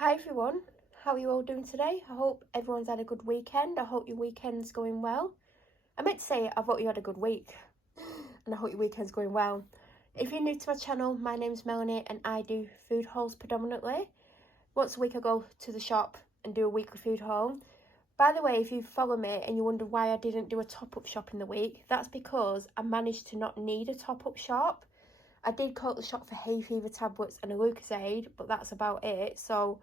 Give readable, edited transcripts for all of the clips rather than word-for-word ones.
Hi everyone, how are you all doing today? I hope everyone's had a good weekend. I hope your weekend's going well. I meant to say I hope you had a good week and I hope your weekend's going well. If you're new to my channel, my name's Melanie and I do food hauls predominantly. Once a week I go to the shop and do a weekly food haul. By the way, if you follow me and you wonder why I didn't do a top-up shop in the week, that's because I managed to not need a top-up shop. I did call the shop for hay fever tablets and a Lucozade, but that's about it. So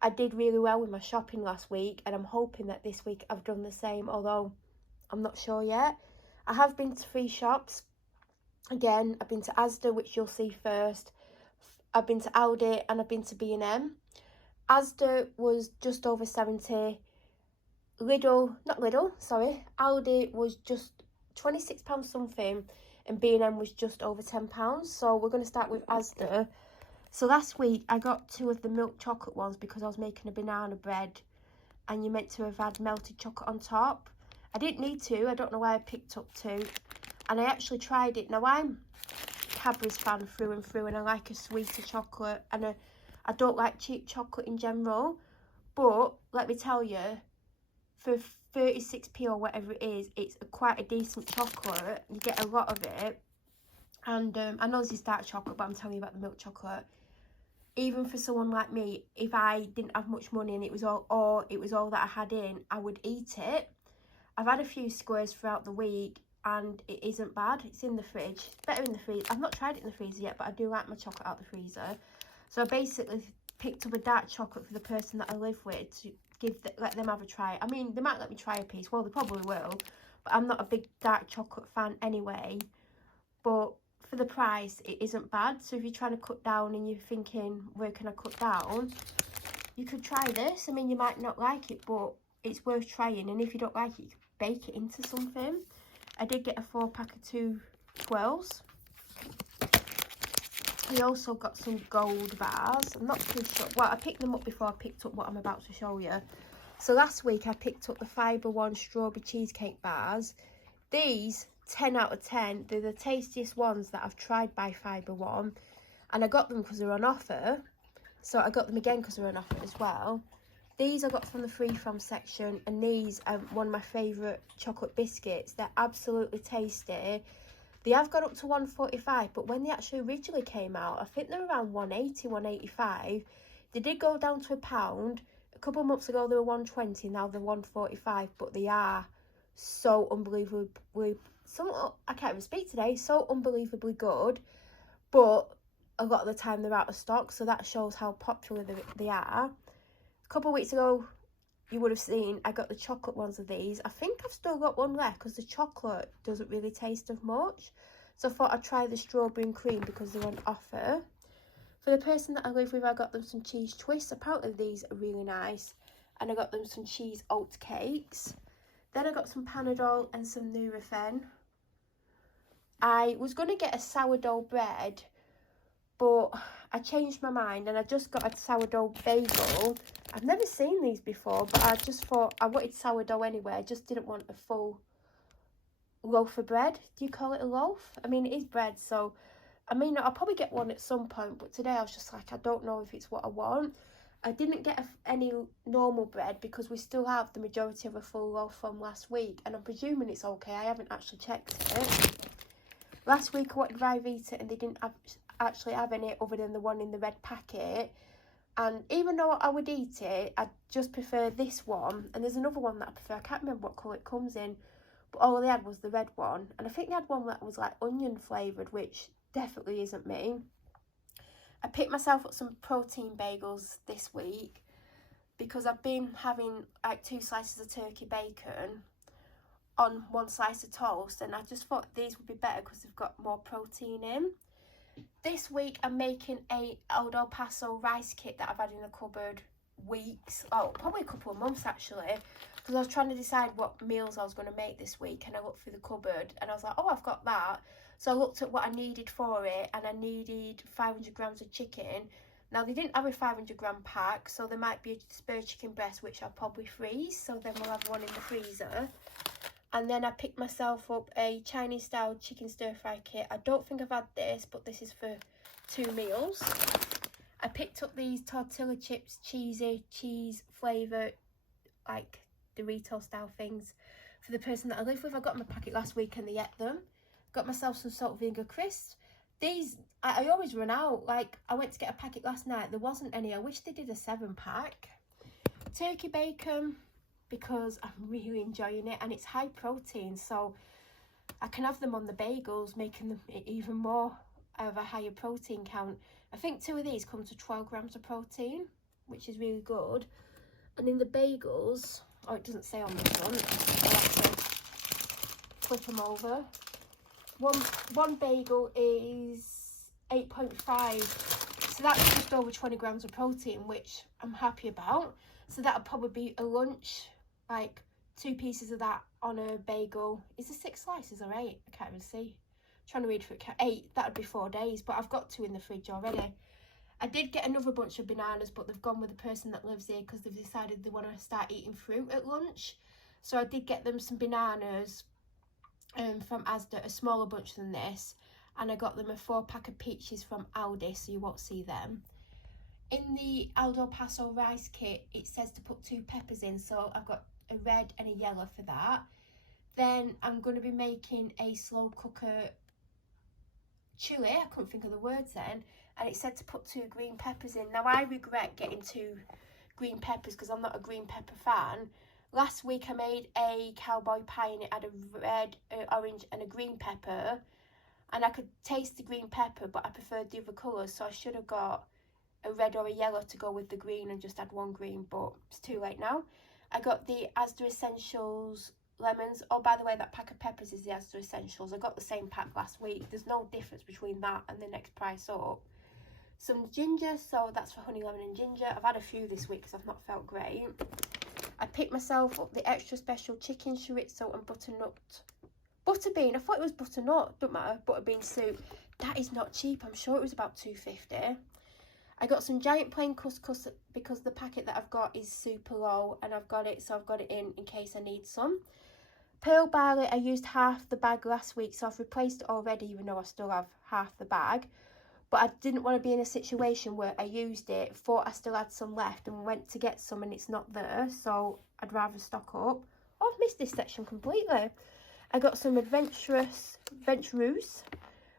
I did really well with my shopping last week and I'm hoping that this week I've done the same, although I'm not sure yet. I have been to 3 shops. Again, I've been to Asda, which you'll see first. I've been to Aldi and I've been to B&M. Asda was just over 70. Aldi was just £26 something and B&M was just over £10. So we're going to start with Asda. So last week I got 2 of the milk chocolate ones because I was making a banana bread and you're meant to have had melted chocolate on top. I didn't need to, I don't know why I picked up 2. And I actually tried it. Now I'm a Cadbury's fan through and through and I like a sweeter chocolate and I don't like cheap chocolate in general. But let me tell you, for 36p or whatever it is, it's quite a decent chocolate. You get a lot of it. And I know this is dark chocolate, but I'm telling you about the milk chocolate. Even for someone like me, if I didn't have much money and it was all that I had in, I would eat it. I've had a few squares throughout the week and it isn't bad. It's in the fridge. It's better in the freezer. I've not tried it in the freezer yet, but I do like my chocolate out the freezer. So I basically picked up a dark chocolate for the person that I live with to let them have a try. I mean, they might let me try a piece. Well, they probably will. But I'm not a big dark chocolate fan anyway. But for the price, it isn't bad. So if you're trying to cut down and you're thinking, where can I cut down? You could try this. I mean, you might not like it, but it's worth trying. And if you don't like it, you could bake it into something. I did get a 4-pack of 2 twirls. I also got some gold bars. I'm not too sure. Well, I picked them up before I picked up what I'm about to show you. So last week I picked up the Fibre One strawberry cheesecake bars. These 10 out of 10. They're the tastiest ones that I've tried by Fibre One. And I got them because they're on offer. So I got them again because they're on offer as well. These I got from the free from section. And these are one of my favourite chocolate biscuits. They're absolutely tasty. They have gone up to £1.45. But when they actually originally came out, I think they're around £1.80, £1.85. They did go down to £1. A couple of months ago they were £1.20. Now they're £1.45. But they are so unbelievably, I can't even speak today, so unbelievably good, but a lot of the time they're out of stock, so that shows how popular they are. A couple of weeks ago, you would have seen I got the chocolate ones of these. I think I've still got one left because the chocolate doesn't really taste of much, so I thought I'd try the strawberry and cream because they're on offer. For the person that I live with, I got them some cheese twists. Apparently these are really nice, and I got them some cheese oat cakes. Then I got some Panadol and some Nurofen. I was going to get a sourdough bread, but I changed my mind and I just got a sourdough bagel. I've never seen these before, but I just thought I wanted sourdough anyway. I just didn't want a full loaf of bread. Do you call it a loaf? I mean, it is bread, so I mean, I'll probably get one at some point, but today I was just like, I don't know if it's what I want. I didn't get any normal bread because we still have the majority of a full loaf from last week. And I'm presuming it's okay. I haven't actually checked it. Last week I wanted Rivita and they didn't actually have any other than the one in the red packet. And even though I would eat it, I just prefer this one. And there's another one that I prefer. I can't remember what colour it comes in. But all they had was the red one. And I think they had one that was like onion flavoured, which definitely isn't me. I picked myself up some protein bagels this week because I've been having like 2 slices of turkey bacon on 1 slice of toast, and I just thought these would be better because they've got more protein in. This week I'm making a Old El Paso rice kit that I've had in the cupboard probably a couple of months actually, because I was trying to decide what meals I was going to make this week, and I looked through the cupboard and I was like, oh, I've got that. So I looked at what I needed for it, and I needed 500 grams of chicken. Now, they didn't have a 500 gram pack, so there might be a spare chicken breast, which I'll probably freeze. So then we'll have one in the freezer. And then I picked myself up a Chinese style chicken stir fry kit. I don't think I've had this, but this is for 2 meals. I picked up these tortilla chips, cheese flavour, like Dorito style things for the person that I live with. I got them a packet last week and they ate them. Got myself some salt vinegar crisps. These, I always run out. Like, I went to get a packet last night. There wasn't any. I wish they did a 7-pack. Turkey bacon, because I'm really enjoying it. And it's high protein, so I can have them on the bagels, making them even more of a higher protein count. I think 2 of these come to 12 grams of protein, which is really good. And in the bagels, oh, it doesn't say on the front. I'll have to flip them over. One bagel is 8.5, so that's just over 20 grams of protein, which I'm happy about. So that'll probably be a lunch, like 2 pieces of that on a bagel. Is it 6 slices or 8? I can't even see. I'm trying to read for it. 8, that would be 4 days, but I've got 2 in the fridge already. I did get another bunch of bananas, but they've gone with the person that lives here because they've decided they want to start eating fruit at lunch. So I did get them some bananas from Asda, a smaller bunch than this, and I got them a 4-pack of peaches from Aldi, so you won't see them. In the Aldo Paso rice kit, it says to put 2 peppers in, so I've got a red and a yellow for that. Then I'm going to be making a slow cooker chili. I couldn't think of the words then, and it said to put 2 green peppers in. Now I regret getting 2 green peppers because I'm not a green pepper fan. Last week I made a cowboy pie and it had a red, orange and a green pepper, and I could taste the green pepper, but I preferred the other colours, so I should have got a red or a yellow to go with the green and just add 1 green, but it's too late now. I got the Asda Essentials lemons. Oh, by the way, that pack of peppers is the Asda Essentials. I got the same pack last week. There's no difference between that and the next price up. Some ginger, so that's for honey, lemon and ginger. I've had a few this week because I've not felt great. I picked myself up the extra special chicken chorizo and butternut. Butterbean, I thought it was butternut, don't matter, butterbean soup. That is not cheap, I'm sure it was about $2.50. I got some giant plain couscous because the packet that I've got is super low and I've got it, so I've got it in case I need some. Pearl barley, I used half the bag last week, so I've replaced it already, even though I still have half the bag. But I didn't want to be in a situation where I used it, thought I still had some left and went to get some and it's not there, so I'd rather stock up. Oh, I've missed this section completely. I got some adventurous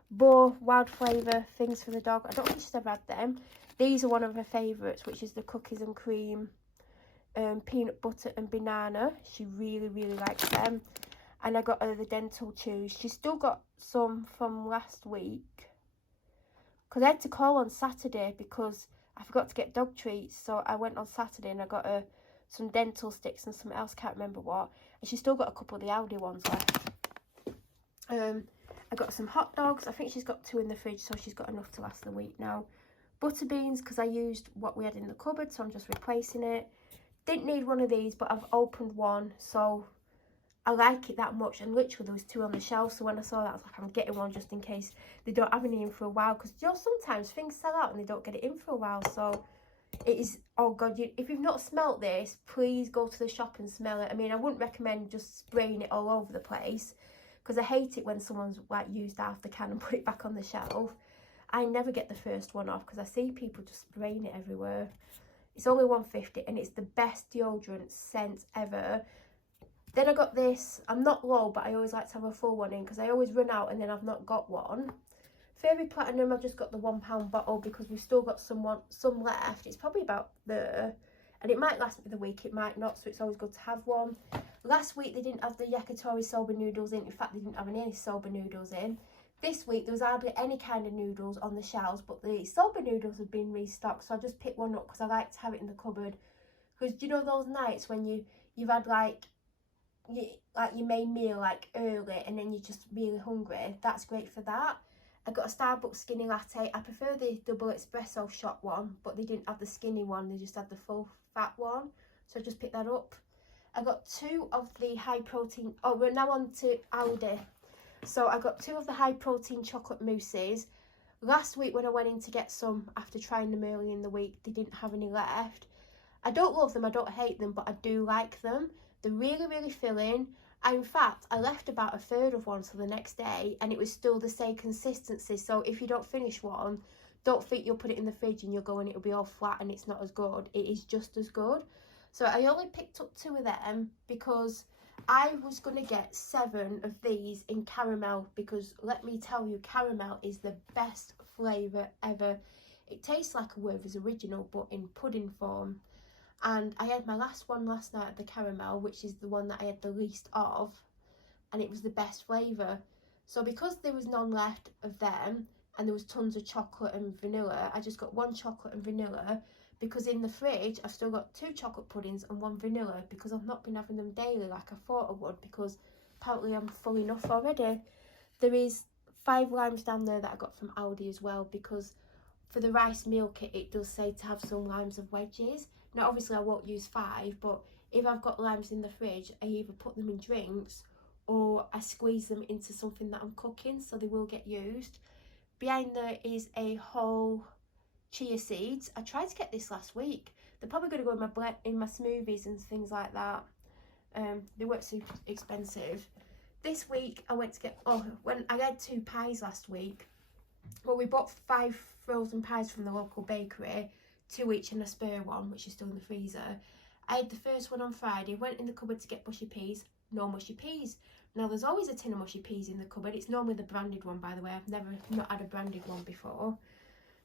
boar wild flavour things for the dog. I don't think she's ever had them. These are one of her favourites, which is the cookies and cream, peanut butter and banana. She really, really likes them. And I got her the dental chews. She's still got some from last week, because I had to call on Saturday because I forgot to get dog treats. So I went on Saturday and I got her some dental sticks and something else, can't remember what. And she's still got a couple of the Aldi ones left. I got some hot dogs. I think she's got 2 in the fridge, so she's got enough to last the week now. Butter beans, because I used what we had in the cupboard, so I'm just replacing it. Didn't need one of these, but I've opened one, so I like it that much. And literally there was 2 on the shelf, so when I saw that I was like, I'm getting one just in case they don't have any in for a while, because you know sometimes things sell out and they don't get it in for a while. So it is, oh god, if you've not smelt this, please go to the shop and smell it. I mean, I wouldn't recommend just spraying it all over the place, because I hate it when someone's like used half the can and put it back on the shelf. I never get the first one off because I see people just spraying it everywhere. It's only $1.50 and it's the best deodorant scent ever. Then I got this. I'm not low, but I always like to have a full one in because I always run out and then I've not got one. Fairy Platinum, I've just got the £1 bottle because we've still got some left. It's probably about there. And it might last me the week, it might not, so it's always good to have one. Last week they didn't have the yakitori soba noodles in. In fact, they didn't have any soba noodles in. This week there was hardly any kind of noodles on the shelves, but the soba noodles have been restocked, so I just picked one up because I like to have it in the cupboard. Because do you know those nights when you've had like your main meal like early and then you're just really hungry? That's great for that. I got a Starbucks skinny latte. I prefer the double espresso shot one, but they didn't have the skinny one, they just had the full fat one, so I just picked that up. I got 2 of the high protein, oh we're now on to Aldi. So I got 2 of the high protein chocolate mousses. Last week when I went in to get some after trying them early in the week, they didn't have any left. I don't love them, I don't hate them, but I do like them. They're really, really filling. In fact, I left about a third of one till the next day and it was still the same consistency. So if you don't finish one, don't think you'll put it in the fridge and you'll go and it'll be all flat and it's not as good. It is just as good. So I only picked up 2 of them because I was going to get 7 of these in caramel, because let me tell you, caramel is the best flavour ever. It tastes like a Werther's Original but in pudding form. And I had my last one last night of the caramel, which is the one that I had the least of, and it was the best flavour. So because there was none left of them and there was tons of chocolate and vanilla, I just got 1 chocolate and vanilla, because in the fridge I've still got 2 chocolate puddings and 1 vanilla, because I've not been having them daily like I thought I would, because apparently I'm full enough already. There is 5 limes down there that I got from Aldi as well, because for the rice meal kit it does say to have some limes of wedges. Now obviously I won't use 5, but if I've got limes in the fridge, I either put them in drinks or I squeeze them into something that I'm cooking, so they will get used. Behind there is a whole chia seeds. I tried to get this last week. They're probably going to go in my smoothies and things like that. They weren't super expensive. This week I went to get, when I had 2 pies last week. Well, we bought 5 frozen pies from the local bakery, 2 each and a spare one, which is still in the freezer. I had the first one on Friday, went in the cupboard to get mushy peas, no mushy peas. Now there's always a tin of mushy peas in the cupboard. It's normally the branded one, by the way. I've never not had a branded one before.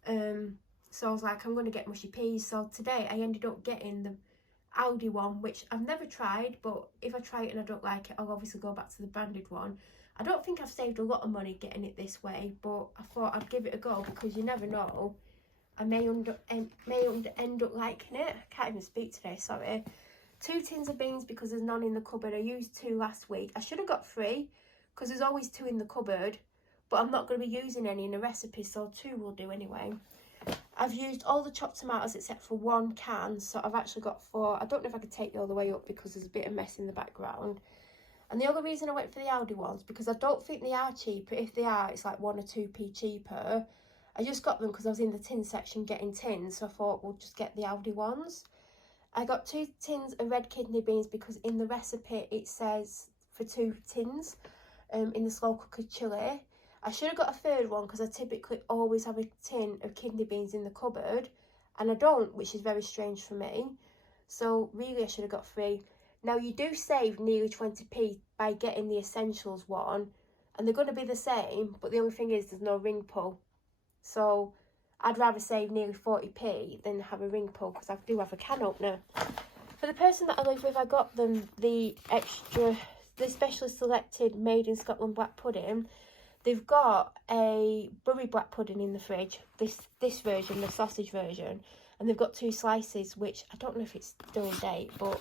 So I was like, I'm going to get mushy peas. So today I ended up getting the Aldi one, which I've never tried, but if I try it and I don't like it, I'll obviously go back to the branded one. I don't think I've saved a lot of money getting it this way, but I thought I'd give it a go, because you never know. I may end up liking it. I can't even speak today, sorry. 2 tins of beans, because there's none in the cupboard. I used 2 last week. I should have got 3, because there's always 2 in the cupboard, but I'm not going to be using any in the recipe, so 2 will do anyway. I've used all the chopped tomatoes except for 1 can, so I've actually got 4. I don't know if I could take you all the way up because there's a bit of mess in the background. And the other reason I went for the Aldi ones, because I don't think they are cheaper. If they are, it's like 1 or 2p cheaper. I just got them because I was in the tin section getting tins, so I thought we'll just get the Aldi ones. I got 2 tins of red kidney beans, because in the recipe it says for 2 tins in the slow cooker chili. I should have got a 3rd one, because I typically always have a tin of kidney beans in the cupboard, and I don't, which is very strange for me. So really I should have got 3. Now you do save nearly 20p by getting the essentials one, and they're going to be the same, but the only thing is there's no ring pull. So I'd rather save nearly 40p than have a ring pull, because I do have a can opener. For the person that I live with, I got them the specially selected made in Scotland black pudding. They've got a Bury black pudding in the fridge, this version, the sausage version, and they've got 2 slices, which I don't know if it's still in date, but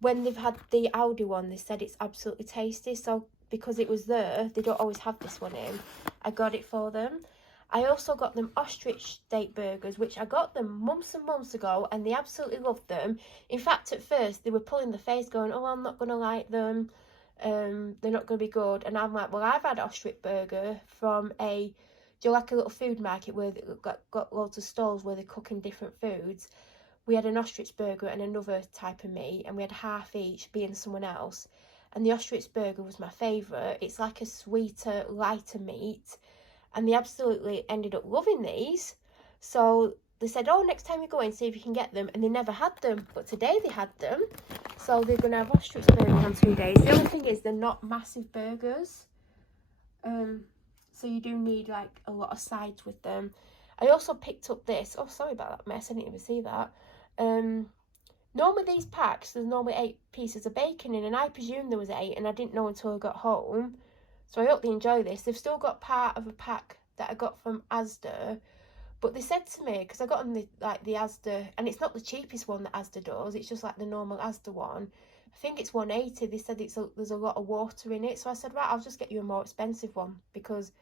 when they've had the Aldi one, they said it's absolutely tasty. So because it was there, they don't always have this one in, I got it for them. I also got them ostrich steak burgers, which I got them months and months ago, and they absolutely loved them. In fact, at first they were pulling the face going, oh, I'm not going to like them, they're not going to be good. And I'm like, well, I've had ostrich burger from do you like a little food market where they've got loads of stalls where they're cooking different foods. We had an ostrich burger and another type of meat, and we had half each being someone else. And the ostrich burger was my favourite. It's like a sweeter, lighter meat, and they absolutely ended up loving these. So they said, oh, next time you go in, see if you can get them. And they never had them, but today they had them. So they're going to have ostrich burgers on 2 days. The only thing is they're not massive burgers. So you do need like a lot of sides with them. I also picked up this. Oh, sorry about that mess. I didn't even see that. Normally these packs, there's normally 8 pieces of bacon in, and I presumed there was 8, and I didn't know until I got home. So I hope they enjoy this. They've still got part of a pack that I got from Asda, but they said to me, because I got them the Asda, and it's not the cheapest one that Asda does, it's just like the normal Asda one. I think it's 180. They said there's a lot of water in it, so I said, right, I'll just get you a more expensive one, because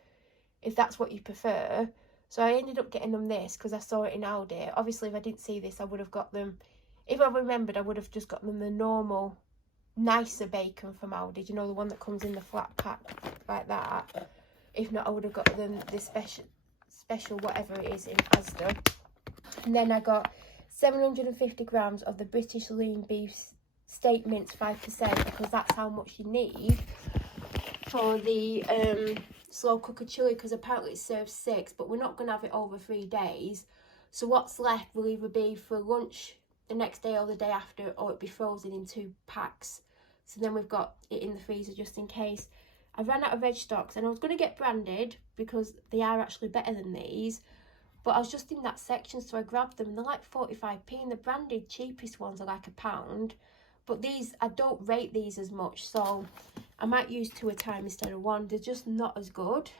if that's what you prefer. So I ended up getting them this because I saw it in Aldi. Obviously, if I didn't see this, I would have got them. If I remembered, I would have just got them the normal, nicer bacon from Aldi. You know, the one that comes in the flat pack like that. If not, I would have got them the special whatever it is in Asda. And then I got 750 grams of the British lean beef steak mince 5%, because that's how much you need for the slow cooker chili because apparently it serves 6, but we're not going to have it over 3 days. So what's left will either be for lunch the next day or the day after, or it'll be frozen in 2 packs. So then we've got it in the freezer just in case. I ran out of veg stocks and I was going to get branded because they are actually better than these. But I was just in that section, so I grabbed them and they're like 45p, and the branded cheapest ones are like £1. But these, I don't rate these as much, so I might use 2 a time instead of 1. They're just not as good.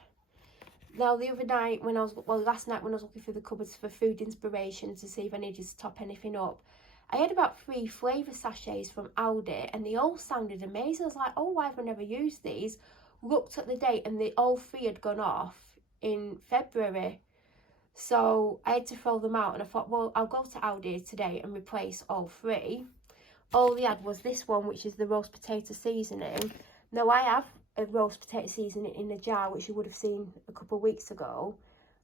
Now the other night when I was, well last night when I was looking through the cupboards for food inspiration to see if I needed to top anything up, I had about 3 flavour sachets from Aldi and they all sounded amazing. I was like, oh, why have I never used these? Looked at the date and they all 3 had gone off in February. So I had to throw them out and I thought, well, I'll go to Aldi today and replace all 3. All they had was this one, which is the roast potato seasoning. Now I have a roast potato seasoning in a jar, which you would have seen a couple of weeks ago,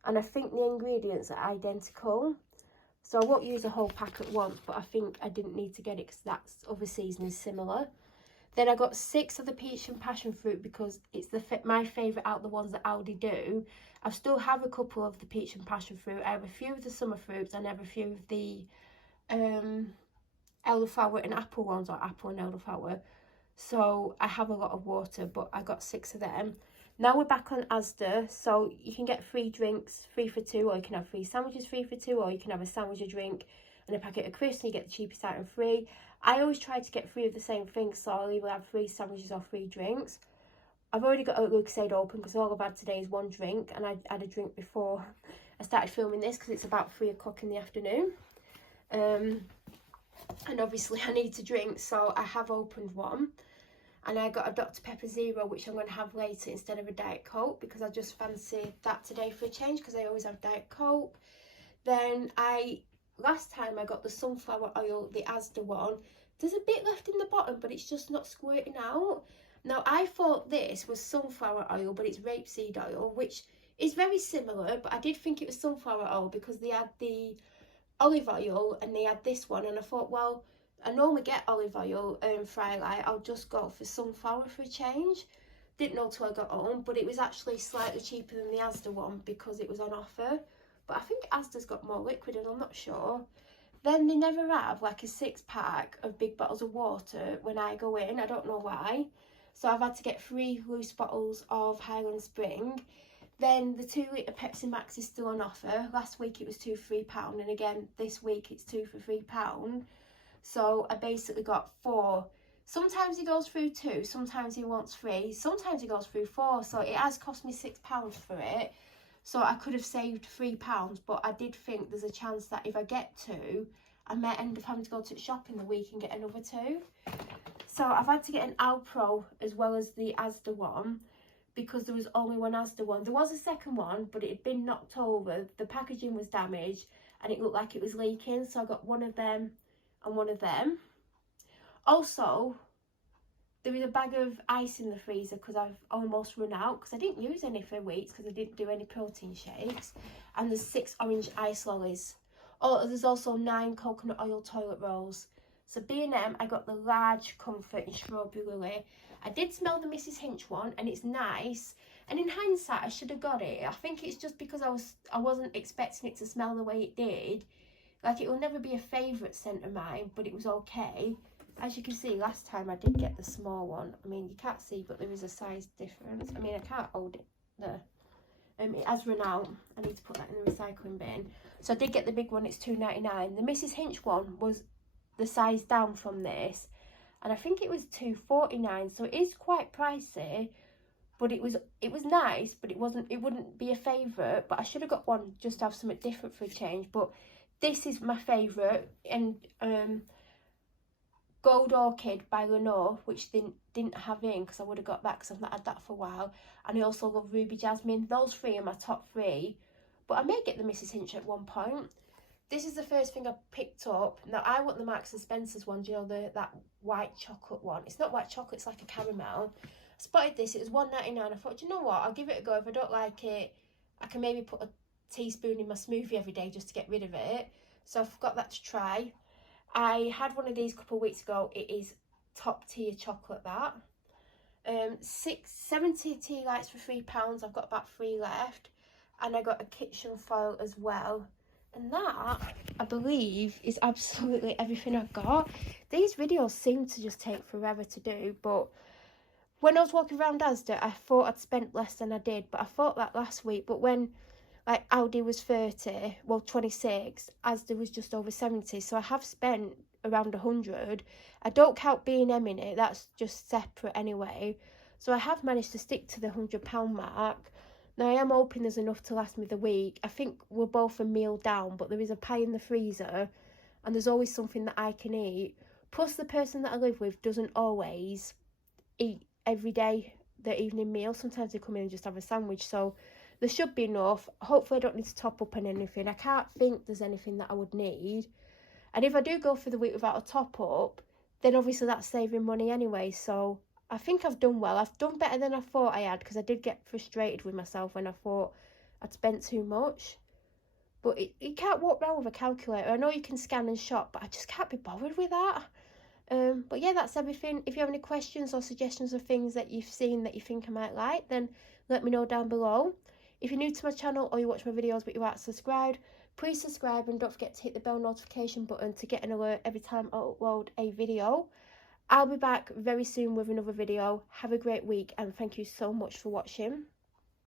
and I think the ingredients are identical, so I won't use a whole pack at once, but I think I didn't need to get it because that's other seasoning similar. Then I got 6 of the peach and passion fruit because it's my favourite out of the ones that Aldi do. I still have a couple of the peach and passion fruit. I have a few of the summer fruits and I have a few of the elderflower and apple ones, or apple and elderflower. So I have a lot of water, but I got 6 of them. Now we're back on Asda, so you can get 3 drinks 3 for 2, or you can have 3 sandwiches 3 for 2, or you can have a sandwich, a drink and a packet of crisps and you get the cheapest item free. I always try to get 3 of the same thing, so I'll either have 3 sandwiches or 3 drinks. I've already got a Lucasade open because all I've had today is 1 drink, and I had a drink before I started filming this because it's about 3 o'clock in the afternoon. And obviously I need to drink, so I have opened one. And I got a Dr Pepper Zero, which I'm going to have later instead of a Diet Coke, because I just fancy that today for a change, because I always have Diet Coke. Then last time I got the sunflower oil, the Asda one. There's a bit left in the bottom, but it's just not squirting out. Now I thought this was sunflower oil, but it's rapeseed oil, which is very similar, but I did think it was sunflower oil because they had the olive oil and they had this one, and I thought, well, I normally get olive oil and fry light, I'll just go for sunflower for a change. Didn't know till I got home, but it was actually slightly cheaper than the Asda one because it was on offer. But I think Asda's got more liquid and I'm not sure. Then they never have like a 6-pack of big bottles of water when I go in, I don't know why. So I've had to get 3 loose bottles of Highland Spring. Then the 2 litre Pepsi Max is still on offer. Last week it was 2 for £3, and again this week it's 2 for £3. So I basically got 4. Sometimes he goes through 2, sometimes he wants 3, sometimes he goes through 4. So it has cost me £6 for it. So I could have saved £3, but I did think there's a chance that if I get 2, I might end up having to go to the shop in the week and get another 2. So I've had to get an Alpro as well as the Asda one, because there was only one Asda one. There was a second one, but it had been knocked over. The packaging was damaged and it looked like it was leaking. So I got one of them and one of them. Also, there is a bag of ice in the freezer because I've almost run out, because I didn't use any for weeks because I didn't do any protein shakes. And there's 6 orange ice lollies. Oh, there's also 9 coconut oil toilet rolls. So B&M, I got the large Comfort in Strawberry Lily. I did smell the Mrs Hinch one and it's nice. And in hindsight, I should have got it. I think it's just because I wasn't expecting it to smell the way it did. Like, it will never be a favourite scent of mine, but it was okay. As you can see, last time I did get the small one. I mean, you can't see, but there is a size difference. I mean, I can't hold it there. It has run out. I need to put that in the recycling bin. So I did get the big one. It's £2.99. The Mrs Hinch one was the size down from this, and I think it was £2.49. So it is quite pricey, but it was nice. But it wouldn't be a favourite. But I should have got one just to have something different for a change. But this is my favourite, and Gold Orchid by Lenore, which they didn't have in, because I would have got that because I've not had that for a while. And I also love Ruby Jasmine. Those 3 are my top 3, but I may get the Mrs Hinch at one point. This is the first thing I picked up. Now I want the Marks and Spencer's one, do you know, that white chocolate one. It's not white chocolate, it's like a caramel. I spotted this, it was £1.99. I thought, do you know what, I'll give it a go. If I don't like it, I can maybe put a teaspoon in my smoothie every day just to get rid of it. So I've got that to try. I had one of these a couple of weeks ago. It is top tier chocolate, that. 70 tea lights for £3. I've got about 3 left, and I got a kitchen foil as well. And that, I believe, is absolutely everything I've got. These videos seem to just take forever to do, but when I was walking around Asda, I thought I'd spent less than I did, but I thought that last week. But when, like, Aldi was 30, well, 26, Asda was just over 70, so I have spent around 100. I don't count B&M in it, that's just separate anyway. So I have managed to stick to the £100 mark. Now, I am hoping there's enough to last me the week. I think we're both a meal down, but there is a pie in the freezer, and there's always something that I can eat. Plus, the person that I live with doesn't always eat every day their evening meal. Sometimes they come in and just have a sandwich, so there should be enough. Hopefully I don't need to top up on anything. I can't think there's anything that I would need. And if I do go for the week without a top up, then obviously that's saving money anyway. So I think I've done well. I've done better than I thought I had, because I did get frustrated with myself when I thought I'd spent too much. But you can't walk around with a calculator. I know you can scan and shop, but I just can't be bothered with that. But yeah, that's everything. If you have any questions or suggestions of things that you've seen that you think I might like, then let me know down below. If you're new to my channel or you watch my videos but you aren't subscribed, please subscribe, and don't forget to hit the bell notification button to get an alert every time I upload a video. I'll be back very soon with another video. Have a great week, and thank you so much for watching.